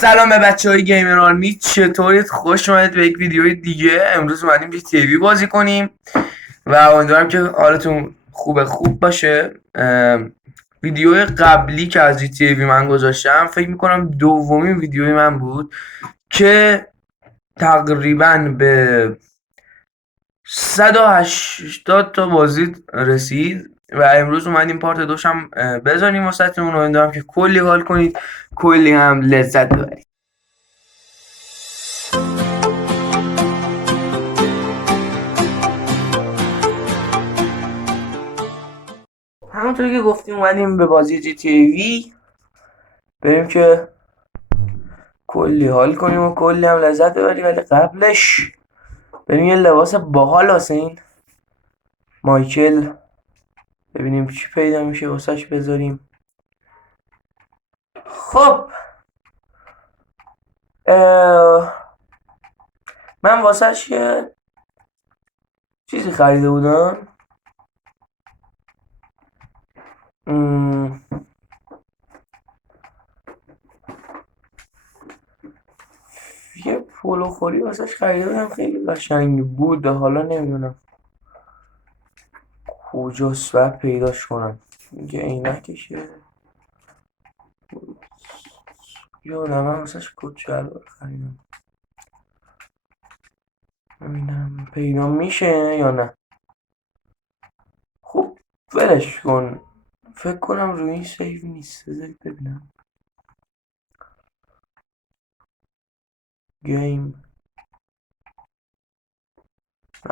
سلام به بچه های گیمر آرمی، چطورید؟ خوش اومدید به یک ویدیوی دیگه. امروز اومدیم جی تیوی بازی کنیم و امیدوارم که حالتون خوب باشه. ویدیو قبلی که از جی تیوی من گذاشتم فکر میکنم دومین ویدیوی من بود که تقریبا به 180 تا بازی رسید و امروز اومدیم پارت دوشم بذاریم واسهتون. امیدوارم که کلی حال کنید، کلی هم لذت ببرید. همونطور که گفتیم اومدیم به بازی جی تی ای وی بریم که کلی حال کنیم و کلی هم لذت ببریم، ولی قبلش بریم یه لباس باحال واسه این مایکل ببینیم چی پیدا میشه واسهش بذاریم. خب من واسهش یه چیزی خریده بودم. یه پولو خوری واسهش خریده بودم، خیلی قشنگ بود. حالا نمیدونم کجاست و پیداش کنم. اینکه عینکشه یادم من واسهش کت شلوار خریدم. ببینم پیدا میشه یا نه. خب ولش کن، فکر کنم روی این سیو نیست. بذارید ببینم. گیم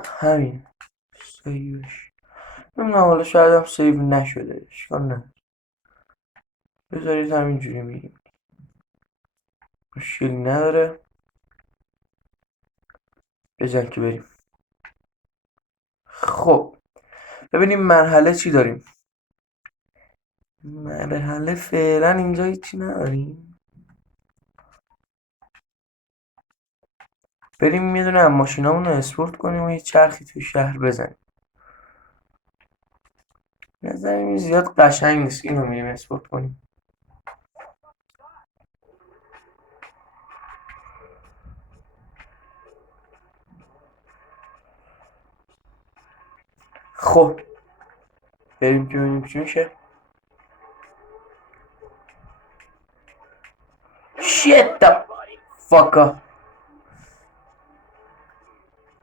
همین سیوش نمیدونم، حالا شاید هم سیو نشده، اشکال نه. بذارید همینجوری میریم، مشکلی نداره. بزن که بریم. خب ببینیم مرحله چی داریم. مرحله فعلا اینجا هیچی نداریم. بریم یه دونه از ماشینامون رو اسپورت کنیم و یه چرخی توی شهر بزنیم. نظرم این زیاد قشنگ نیست، اینو میریم اسپورت کنیم. خب بریم که ببینیم چی میشه. Shit the fuck up.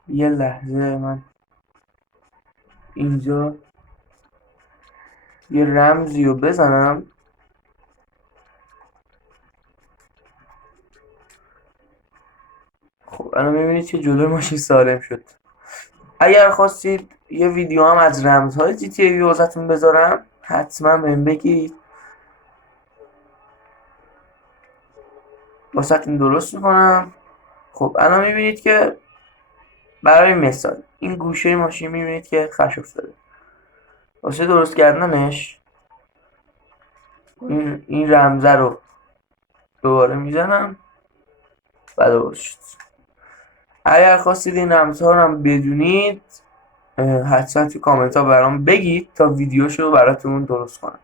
یه لحظه من اینجا یه رمزی رو بزنم. خب الان میبینید که جلوی ماشین سالم شد. اگر خواستید یه ویدیو هم از رمزهای جی تی ای وی واسهتون بذارم حتما بهم بگید، واسهتون درست میکنم. خب الان میبینید که برای مثال این گوشه ماشین میبینید که خش افتاده. واسه درست کردنش این رمزه رو دوباره میزنم و درست شد. اگر خواستید این رمزها رو هم بدونید حتما تو کامنت ها برام بگید تا ویدیوشو براتون درست کنم.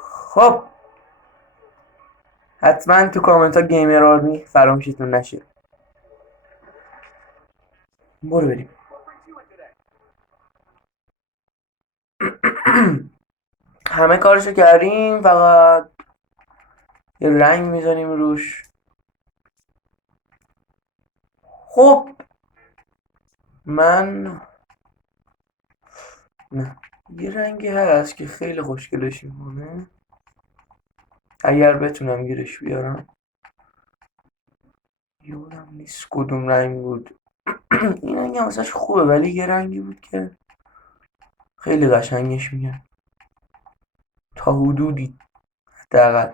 خب حتما تو کامنت ها گیمر آرمی فراموشتون نشه. برو بریم. همه کارشو کردیم، فقط یه رنگ میزنیم روش. خب من نه، یه رنگی هست که خیلی خوشگلش میکنه، اگر بتونم گیرش بیارم. یادم نیست کدوم رنگ بود. این رنگ هم واسش خوبه، ولی یه رنگی بود که خیلی قشنگش میگن تا حدودی حداقل.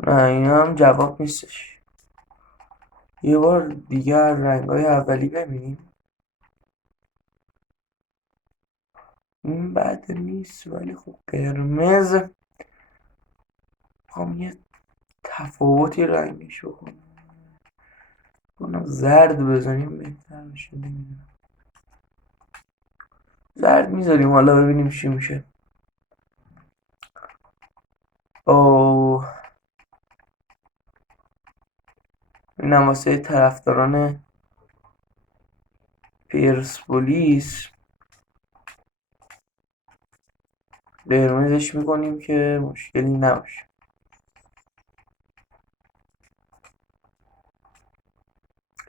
نه این هم جواب نیستش. یه بار دیگر رنگای اولی ببینیم. این بد نیست، ولی خب قرمز میخوام یه تفاوتی رنگش کنم زرد بزنیم بهتر میشه. نمیدونم زرد میذاریم حالا ببینیم چی میشه. اوه اینم واسه طرفداران پرسپولیس قرمزش میکنیم که مشکلی نباشه.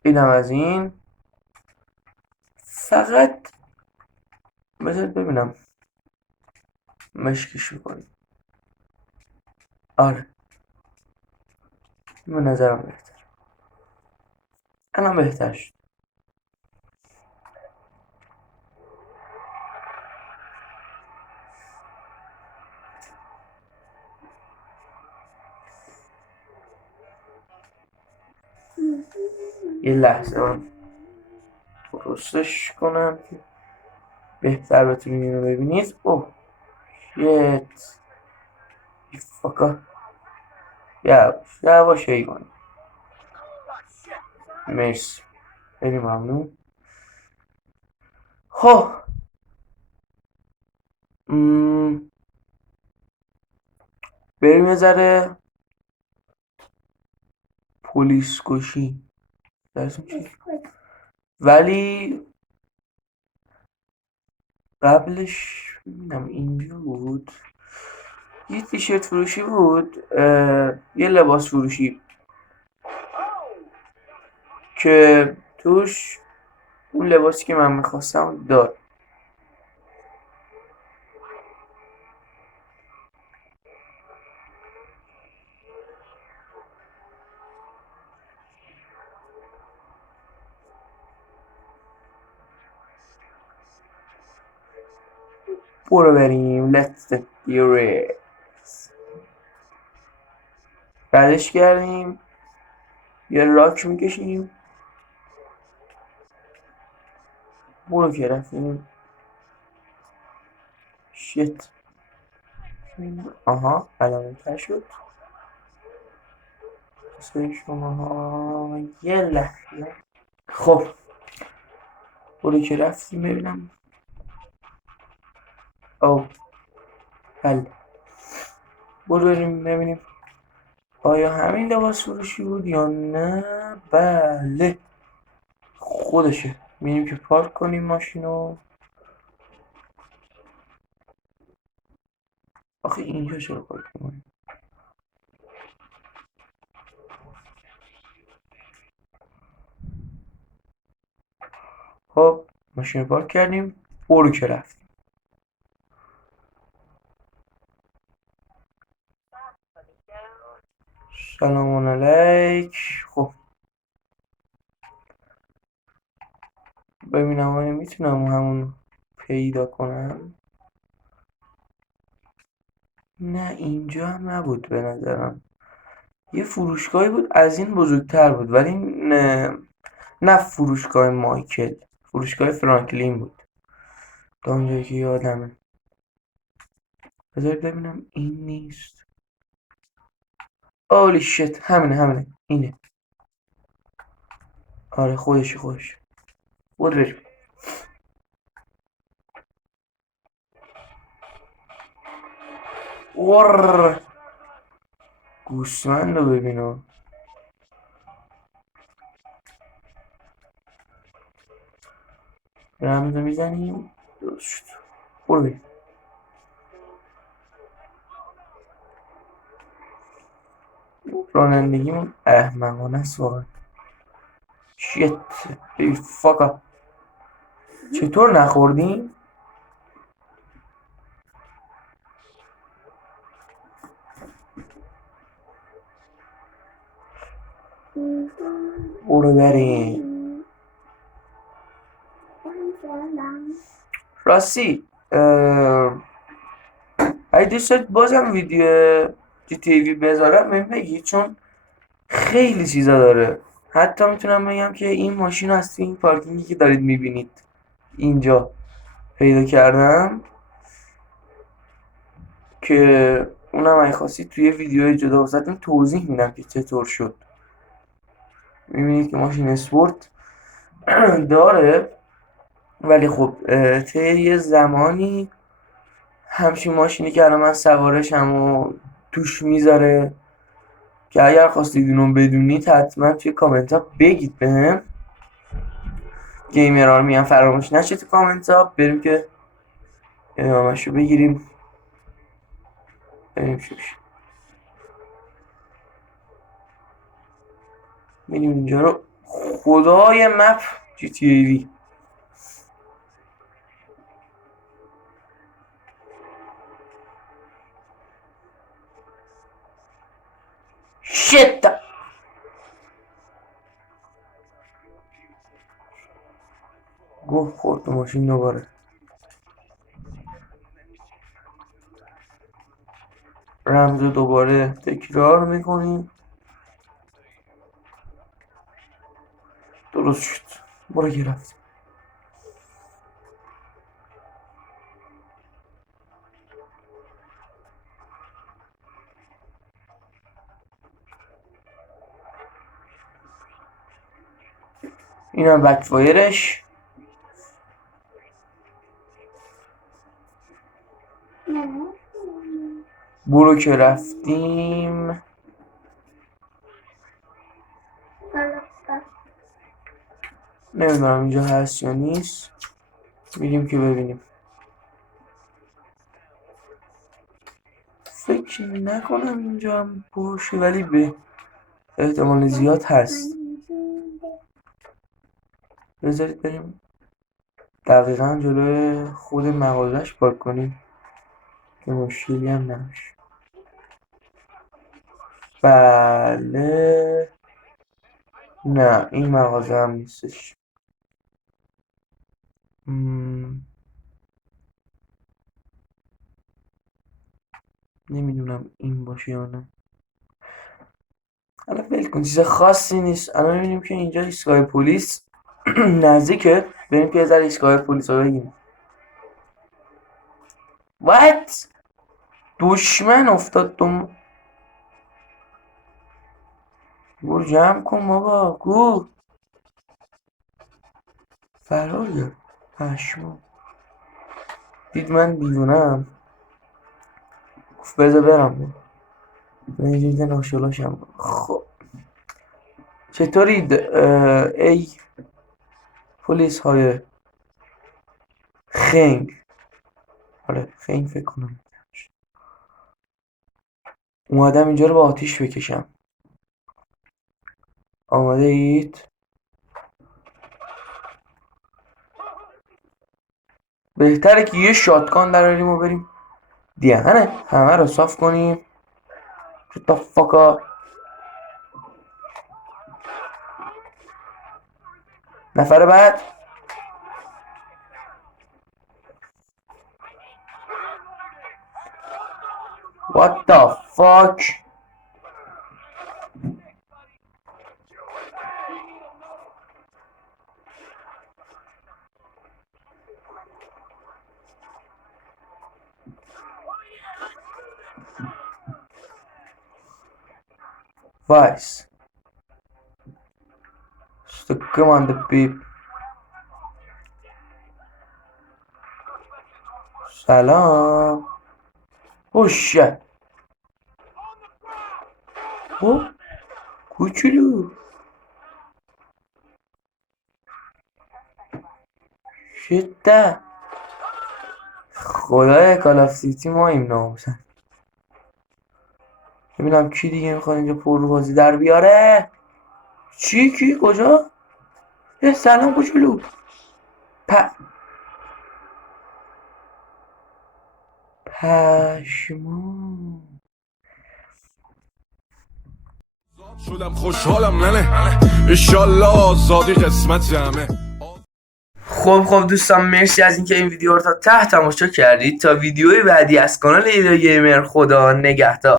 اینم از این. فقط بذارید ببینم مشکش میکنیم. آره به نظرم بهتر. الان بهتر شد. یه لحظه من درستش کنم که بهتر بتونید اینو ببینید. اوه شیت فاکا یواش ایوان. مرسی خیلی ممنون. خب بریم یه ذره پلیس کشی ولی قبلش ببینم اینجا بود یه تیشرت فروشی بود، یه لباس فروشی که توش اون لباسی که من میخواستم داد. برو بریم let's do it. بعدش کردیم یه راک میکشیم. برو که رفتیم. شیت آها علامتر شد. شما یه لحظه. خب برو که رفتیم ببینم. او بله برو بریم ببینیم آیا همین لباس فروشی بود یا نه. بله خودشه. میریم که پارک کنیم ماشینو. آخه اینجا چرا پارک کنیم؟ خب ماشین پارک کردیم. برو که رفتیم. سلام علیک. خب ببینم آیا میتونم همون پیدا کنم. نه اینجا هم نبود به نظرم. یه فروشگاهی بود از این بزرگتر بود ولی نه فروشگاه مایکل، فروشگاه فرانکلین بود تا اونجایی که یادمه. بذارید ببینم این نیست. اولی شت همینه اینه. آره خودش بود بریم. ور گوسفند رو ببینم. رمز رو میزنیم درست شد. برو بریم. رانندگیمون احمقانه است واقعا. شیت ای فاکا چطور نخوردیم؟ برو بریم. راستی اگه دوست دارید بازم ویدیو GTV بذارم بهم بگید چون خیلی چیزا داره. حتی میتونم بگم که این ماشین از توی این پارکینگی که دارید میبینید اینجا پیدا کردم که اونم اگه خواستید توی ویدیو جدا واسهتون توضیح میدم که چطور شد. میبینید که ماشین اسپورت داره، ولی خب طی یه زمانی همچین ماشینی که الان من سوارشم و توش میذاره که اگر خواستید اونو بدونید حتما توی کامنت ها بگید بهم. گیمر آرمی هم فراموش نشه تو کامنت ها. بریم که ادامه‌شو بگیریم. بریم شوش بریم اینجا رو. خدای مپ جی تی ای وی. شت گفت خورد تو ماشین دوباره. رمز رو دوباره تکرار میکنیم. درست شد. برو گرفت. اینم بک وایرش. برو که رفتیم. نمیدونم اینجا هست یا نیست. میریم که ببینیم. فکر نکنم اینجا هم باشه، ولی به احتمال زیاد هست. بذارید بریم دقیقا جلوی خود مغازش پارک کنیم که مشکلی هم نمیشه. بله. نه این مغازه هم نیستش. نمیدونم این باشه یا نه. حالا ول کن، چیز خاصی نیست. الان میبینیم که اینجا ایستگاه پلیس نزدیکه. بریم که یه ذره ایستگاه پلیس رو بگیم. What؟ دشمن افتاد دوم. برو جمع کن بابا. گو فرار کرد. پشمام. دید من دیوونم. گفت بذار برم. من یه جوری ناشلاشم. خب چطورید ای پلیس های خنگ؟ آره خنگ فکر کنم. اومدم اینجا رو با آتیش بکشم. آماده اید؟ بهتره که یه شاتگان دراریم و بریم دیانه همه رو صاف کنیم. Shut the fuck up. نفر بعد. What the fuck. Vice. Stick him on the beep. سلام. Oh shit. Oh کوچولو. شده. خدای کال آف سیتی ما این ناموسن. ببینم کی دیگه میخواد اینجا پر بازی در بیاره. چی کی کجا؟ یه سلام کوچولو. پشمام. شدم خوشحالم ننه انشالله آزادی قسمت همه. خب دوستان مرسی از اینکه این ویدیو رو تا ته تماشا کردید. تا ویدیوی بعدی از کانال ایدا گیمر خدا نگهدار.